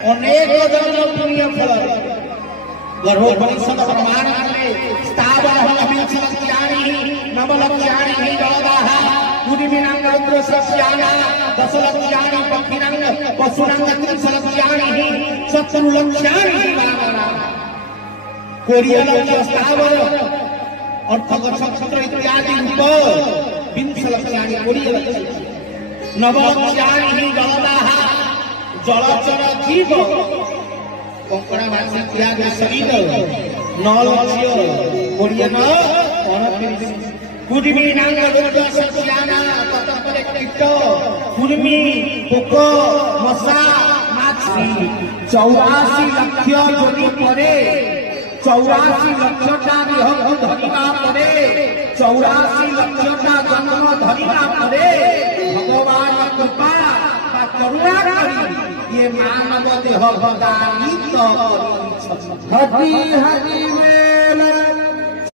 अनेक जन्म पुण्य फल गर्भोपनिषद प्रमाण कले स्थावरहमिंशलक्ष्याणि नवलक्ष्याणि जलदाः कुर्मिणां रुद्रसस्यानां दशलक्ष्याणि पक्षिणां पशूनां त्रिंशलक्ष्याणि शत्रुलक्ष्याणि वानराः कोरियलक्ष्य स्थावर अर्थगच्छत्र इत्यादि विंशलक्ष्याणि कोरियलक्ष्य नवलक्ष्याणि जलदाः जलचर जीव कंकड़ा माछी इत्यादि शरीर 9 लक्ष्य कोरियन 29 कुर्मीनां रुद्रसस्यानां ततपरे कीट कुर्मी पोक मशा माछी 84 लक्ष्य जोड़ी परे 84 लक्षटा देह धरिबा परे 84 लक्षटा जन्म धरिबा परे भगवान कृपा करुणा करी ये मानव देह भगानी तो हरि हरि